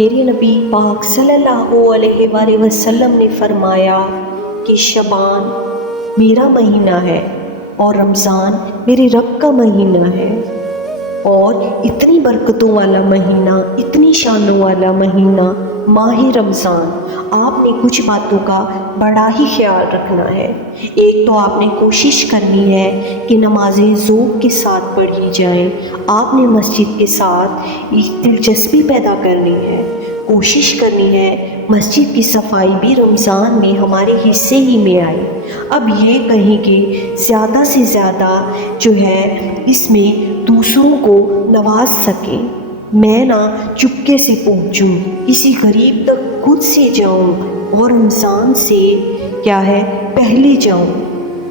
میرے نبی پاک صلی اللہ علیہ وآلہ وسلم نے فرمایا کہ شعبان میرا مہینہ ہے اور رمضان میرے رب کا مہینہ ہے، اور اتنی برکتوں والا مہینہ، اتنی شانوں والا مہینہ ماہ رمضان۔ آپ نے کچھ باتوں کا بڑا ہی خیال رکھنا ہے۔ ایک تو آپ نے کوشش کرنی ہے کہ نمازیں ذوق کے ساتھ پڑھی جائیں۔ آپ نے مسجد کے ساتھ دلچسپی پیدا کرنی ہے، کوشش کرنی ہے مسجد کی صفائی بھی رمضان میں ہمارے حصے ہی میں آئے۔ اب یہ کہیں کہ زیادہ سے زیادہ جو ہے اس میں دوسروں کو نواز سکیں، میں نہ چپکے سے پہنچوں، کسی غریب تک خود سے جاؤں اور رمضان سے کیا ہے پہلے جاؤں،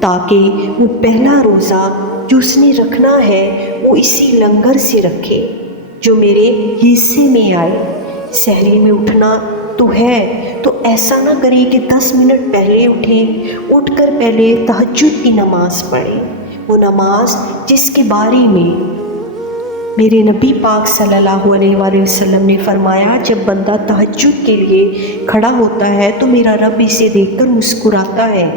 تاکہ وہ پہلا روزہ جو اس نے رکھنا ہے وہ اسی لنگر سے رکھے جو میرے حصے میں آئے۔ سحری میں اٹھنا تو ہے تو ایسا نہ کریں کہ 10 منٹ پہلے اٹھیں، اٹھ کر پہلے تہجد کی نماز پڑھیں، وہ نماز جس کے بارے میں میرے نبی پاک صلی اللہ علیہ وآلہ وسلم نے فرمایا جب بندہ تہجد کے لیے کھڑا ہوتا ہے تو میرا رب اسے دیکھ کر مسکراتا ہے،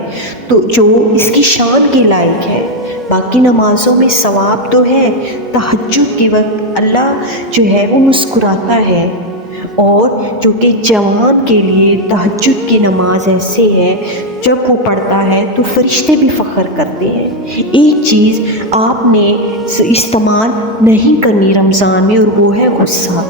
تو جو اس کی شان کے لائق ہے۔ باقی نمازوں میں ثواب تو ہے، تہجد کے وقت اللہ جو ہے وہ مسکراتا ہے، اور جو کہ جوان کے لیے تہجد کی نماز ایسے ہے جب وہ پڑھتا ہے تو فرشتے بھی فخر کرتے ہیں۔ ایک چیز آپ نے استعمال نہیں کرنی رمضان میں، اور وہ ہے غصہ۔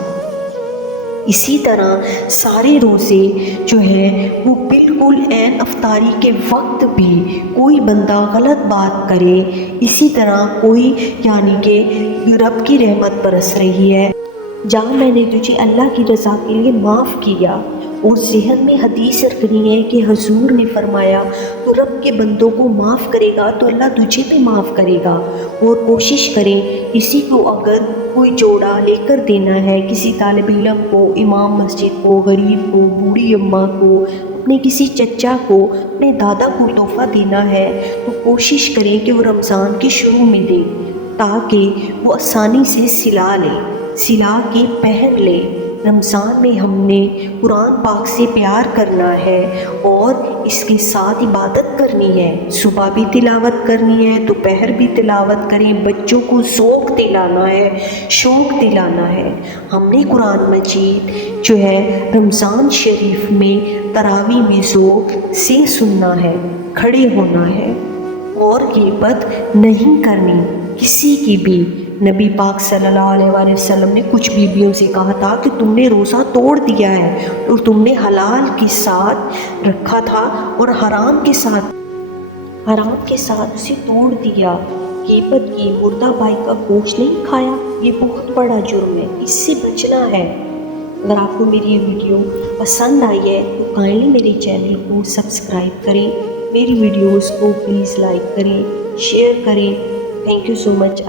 اسی طرح سارے روزے جو ہیں وہ بالکل عین افطاری کے وقت بھی کوئی بندہ غلط بات کرے، اسی طرح کوئی یعنی کہ رب کی رحمت برس رہی ہے، جہاں میں نے تجھے اللہ کی رضا کے لیے معاف کیا، اور ذہن میں حدیث رکھنی ہے کہ حضور نے فرمایا تو رب کے بندوں کو معاف کرے گا تو اللہ تجھے بھی معاف کرے گا۔ اور کوشش کریں کسی کو اگر کوئی جوڑا لے کر دینا ہے، کسی طالب علم کو، امام مسجد کو، غریب کو، بوڑھی اماں کو، اپنے کسی چچا کو، اپنے دادا کو تحفہ دینا ہے تو کوشش کریں کہ وہ رمضان کے شروع میں دیں، تاکہ وہ آسانی سے سلا لے، سلا کے پہن لے۔ رمضان میں ہم نے قرآن پاک سے پیار کرنا ہے اور اس کے ساتھ عبادت کرنی ہے، صبح بھی تلاوت کرنی ہے، دوپہر بھی تلاوت کریں، بچوں کو ذوق دلانا ہے، شوق دلانا ہے۔ ہم نے قرآن مجید جو ہے رمضان شریف میں تراویح میں ذوق سے سننا ہے، کھڑے ہونا ہے، اور غیبت نہیں کرنی کسی کی بھی۔ نبی پاک صلی اللہ علیہ وآلہ وسلم نے کچھ بیویوں سے کہا تھا کہ تم نے روزہ توڑ دیا ہے اور تم نے حلال کے ساتھ رکھا تھا اور حرام کے ساتھ اسے توڑ دیا، غیبت کی، مردہ بھائی کا گوشت نہیں کھایا، یہ بہت بڑا جرم ہے، اس سے بچنا ہے۔ اگر آپ کو میری یہ ویڈیو پسند آئی ہے تو کائنڈلی میرے چینل کو سبسکرائب کریں، میری ویڈیوز کو پلیز لائک کریں، شیئر کریں۔ Thank you so much.